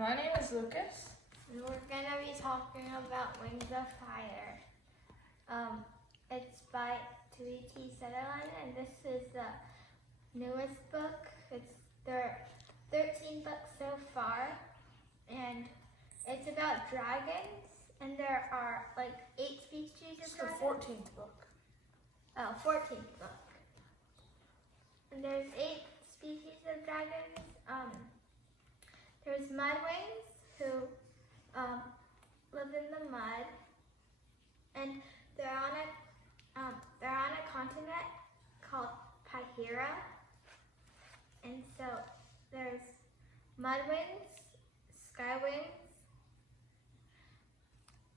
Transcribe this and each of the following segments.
My name is Lucas. And we're going to be talking about Wings of Fire. It's by Sutherland, and this is the newest book. There are 13 books so far, and it's about dragons, and there are like 8 species It's of the dragons. 14th book. Oh, 14th book. And there's 8 species of dragons. There's mudwings who live in the mud, and they're on a continent called Pyhera. And so there's mudwings, skywings,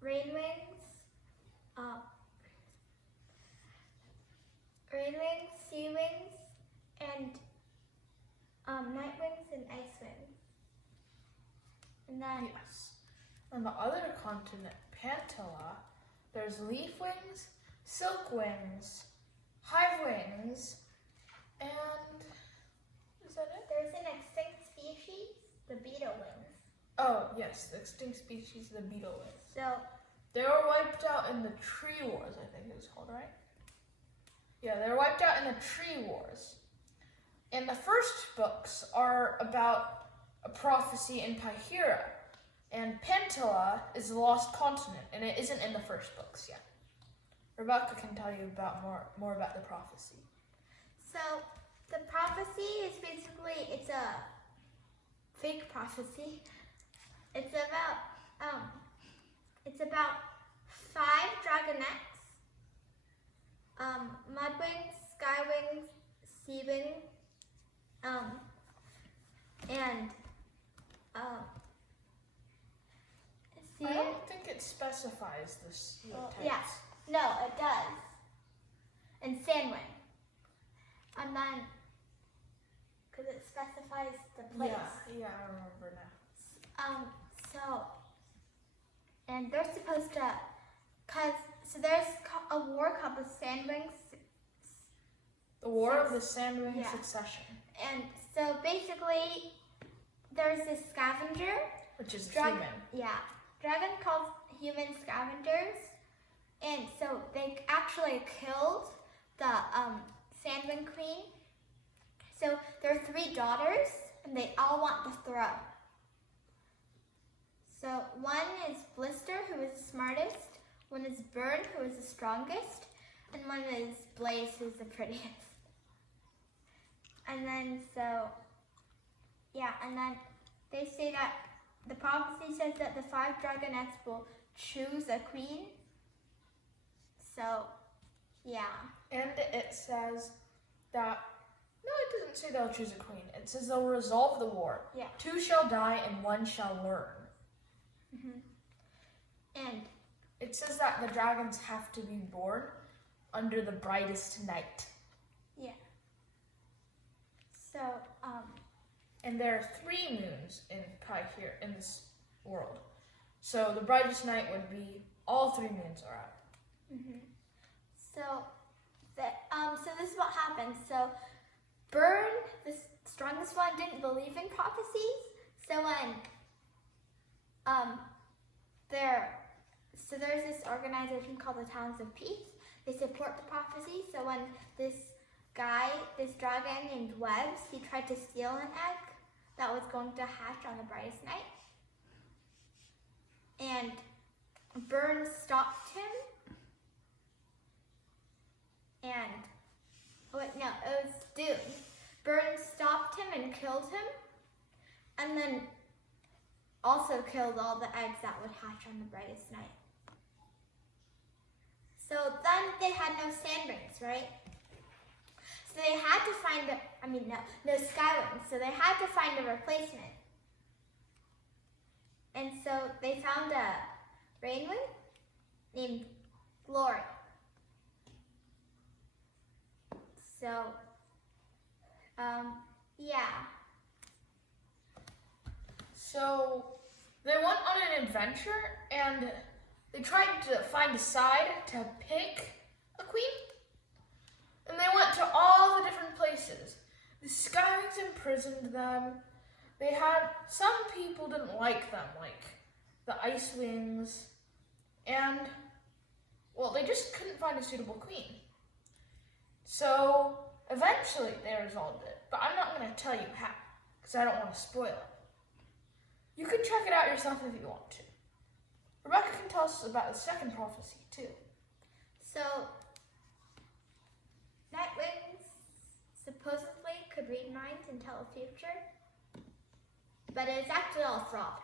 rainwings, sea wings, and nightwings and icewings. And then Yes. On the other continent, Pantala, there's leaf wings, silk wings, hive wings, and is that it? there's an extinct species, the beetle wings. Oh, yes, the extinct species, the beetle wings. So They were wiped out in the Tree Wars, I think it was called, right? Yeah, they were wiped out in the Tree Wars. And the first books are about a prophecy in Pyhera. And Pantala is the lost continent, and it isn't in the first books yet. Rebecca can tell you about more about the prophecy. So the prophecy is basically, it's a fake prophecy. It's about 5 dragonettes, mudwings, skywings, seawing, and I don't think it specifies this. Types. yes, no, it does. And sandwing. And then, because it specifies the place. Yeah, I remember now. And they're supposed to, so there's a war called the Sandwing. The War of the Sandwing Yeah. Succession, And so basically, there's this scavenger. which is Dragon. human. Yeah. Dragon calls human scavengers. And so they actually killed the Sandwing Queen. So there are 3 daughters, and they all want the throne. So one is Blister, who is the smartest. One is Burn, who is the strongest. And one is Blaze, who's the prettiest. And then and then they say that the prophecy says that the 5 dragonettes will choose a queen. So, yeah. And it says that, no, it doesn't say they'll choose a queen. It says they'll resolve the war. Yeah. 2 shall die and 1 shall learn. And It says that the dragons have to be born under the brightest night. yeah. So, And there are 3 moons in this world. So the brightest night would be all 3 moons are out. so this is what happened. So, Burn, the strongest one, didn't believe in prophecies. So when there's this organization called the Towns of Peace. They support the prophecy. So when this dragon named Webbs, he tried to steal an egg that was going to hatch on the brightest night. And Burn stopped him. It was Dune. Burn stopped him and killed him. And then also killed all the eggs that would hatch on the brightest night. So then they had no sandwings, right? So they had to find no skywings. So they had to find a replacement. And so they found a rainwing named Glory. So, yeah. So they went on an adventure and they tried to find a side to pick a queen. And they went to all the different places. The Skywings imprisoned them. some people didn't like them, like the Ice Wings, and, well, they just couldn't find a suitable queen. So, eventually they resolved it, but I'm not going to tell you how, because I don't want to spoil it. You can check it out yourself if you want to. Rebecca can tell us about the second prophecy, too. So, Nightwings supposedly could read minds and tell the future, but it's actually all fraud.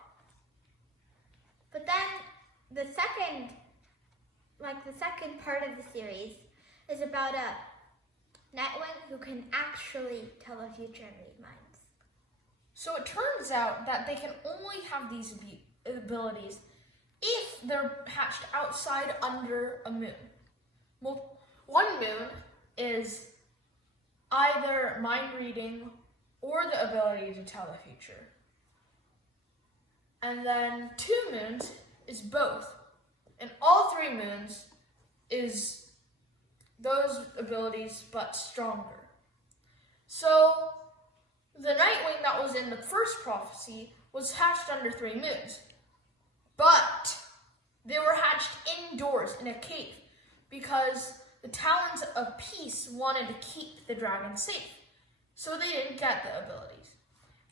But then the second part of the series is about a Nightwing who can actually tell the future and read minds. So it turns out that they can only have these abilities if they're hatched outside under a moon. Well, one moon is either mind reading or the ability to tell the future. And then 2 moons is both. And all 3 moons is those abilities but stronger. So the Nightwing that was in the first prophecy was hatched under 3 moons. But they were hatched indoors in a cave because the Talons of Peace wanted to keep the dragon safe. So they didn't get the abilities.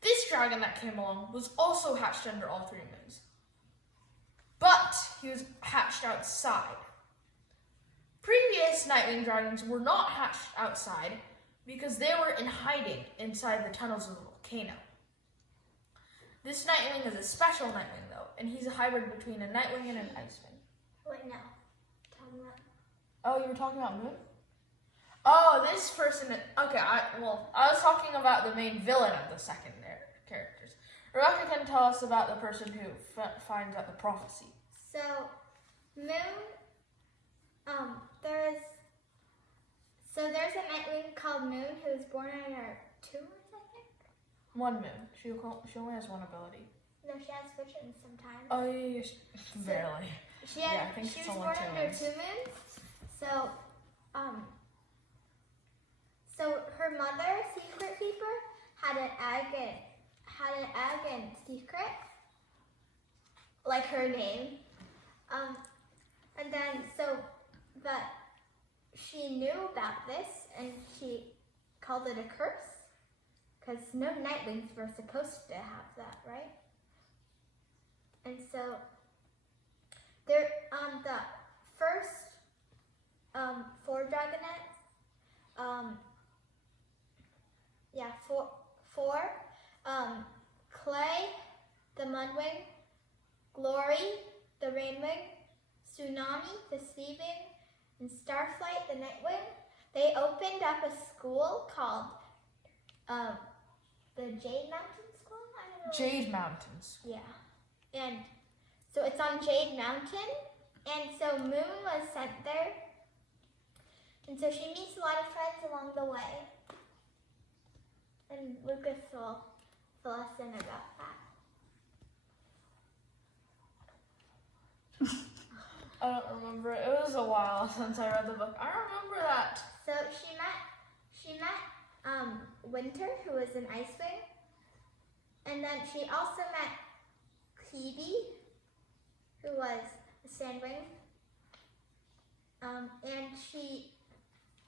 This dragon that came along was also hatched under all 3 moons. But he was hatched outside. Previous Nightwing dragons were not hatched outside because they were in hiding inside the tunnels of the volcano. This Nightwing is a special Nightwing though, and he's a hybrid between a Nightwing and an Icewing. Wait, no. Tell me that. Oh, you were talking about Moon? Oh, this person, okay, I was talking about the main villain of the second characters. Rebecca can tell us about the person who finds out the prophecy. So, Moon, there's a Nightwing called Moon who was born under 2 moons, I think? 1 moon. She only has 1 ability. No, she has visions sometimes. Oh, yeah, barely. She it's was only born 2 under moons. 2 moons. So her mother, Secret Keeper, had an egg in secret, like her name. And then but she knew about this and she called it a curse because no Nightwings were supposed to have that, right? And so there, the first 4 dragonettes, four, Clay, the Mudwing, Glory, the Rainwing, Tsunami, the Seawing, and Starflight, the Nightwing, they opened up a school called the Jade Mountain School? I don't know. Jade Mountains. Yeah. And so it's on Jade Mountain. And so Moon was sent there. And so she meets a lot of friends along the way. And Lucas will fill us in about that. I don't remember. It was a while since I read the book. I remember that. So she met Winter, who was an Icewing. And then she also met Phoebe, who was a Sandwing. And she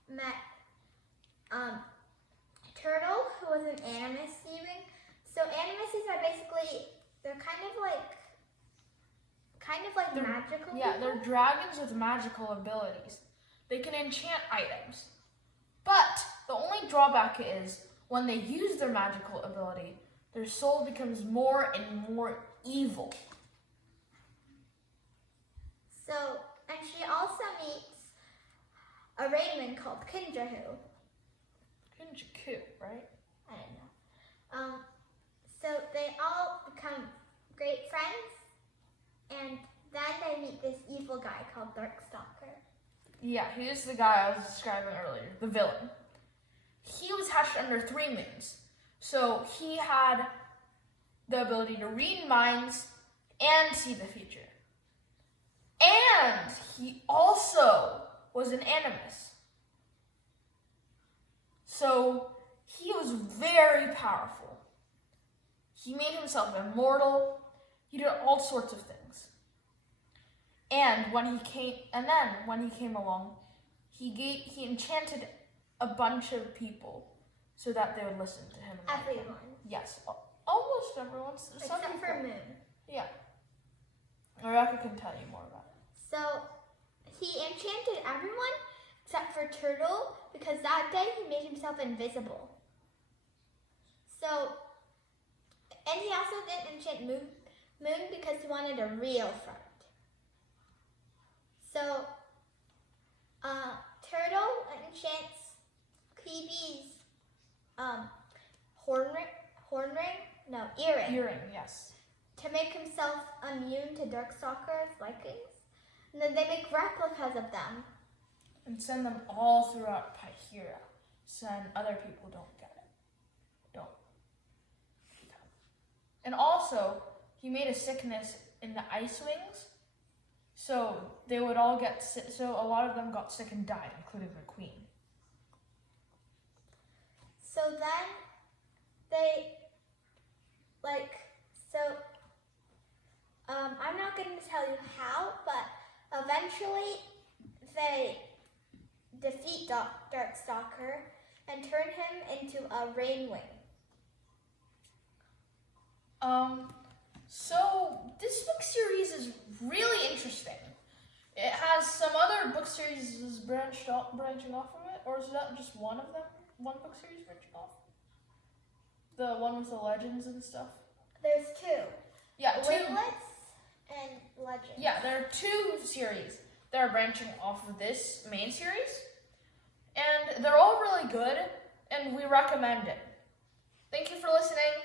met Turtle, who was an Animus Seawing. So Animuses are basically, they're kind of like They're- magical Yeah, people. they're dragons with magical abilities. They can enchant items. But the only drawback is when they use their magical ability, their soul becomes more and more evil. So, and she also meets a Rainman called Kinjahu. Kinjaku, right? I don't know. So they all become great friends, and then they meet this evil guy called Darkstalker. Yeah, he is the guy I was describing earlier, the villain. He was hatched under 3 moons. So he had the ability to read minds and see the future. And he also was an animus. So he was very powerful. He made himself immortal. He did all sorts of things. And when he came along, he enchanted a bunch of people so that they would listen to him. Everyone. Yes, almost everyone. Except for Moon. Yeah. Rebecca can tell you more about it. So he enchanted everyone except for Turtle because that day he made himself invisible. So, and he also didn't enchant Moon because he wanted a real friend. So, Turtle enchants Kiwi's earring. Earring, yes. To make himself immune to Darkstalker's likings. And then they make replicas of them. And send them all throughout Pyhera, so other people don't get it. Don't. And also, he made a sickness in the Ice Wings, so they would all get sick. So a lot of them got sick and died, including the queen. So then they, I'm not going to tell you how, but eventually they defeat Darkstalker and turn him into a Rainwing. So this book series is really interesting. It has some other book series branching off from it, or is that just one of them? One book series branching off? The one with the legends and stuff? There's two. Yeah, two. Winglets and Legends. Yeah, there are two series that are branching off of this main series. And they're all really good, and we recommend it. Thank you for listening.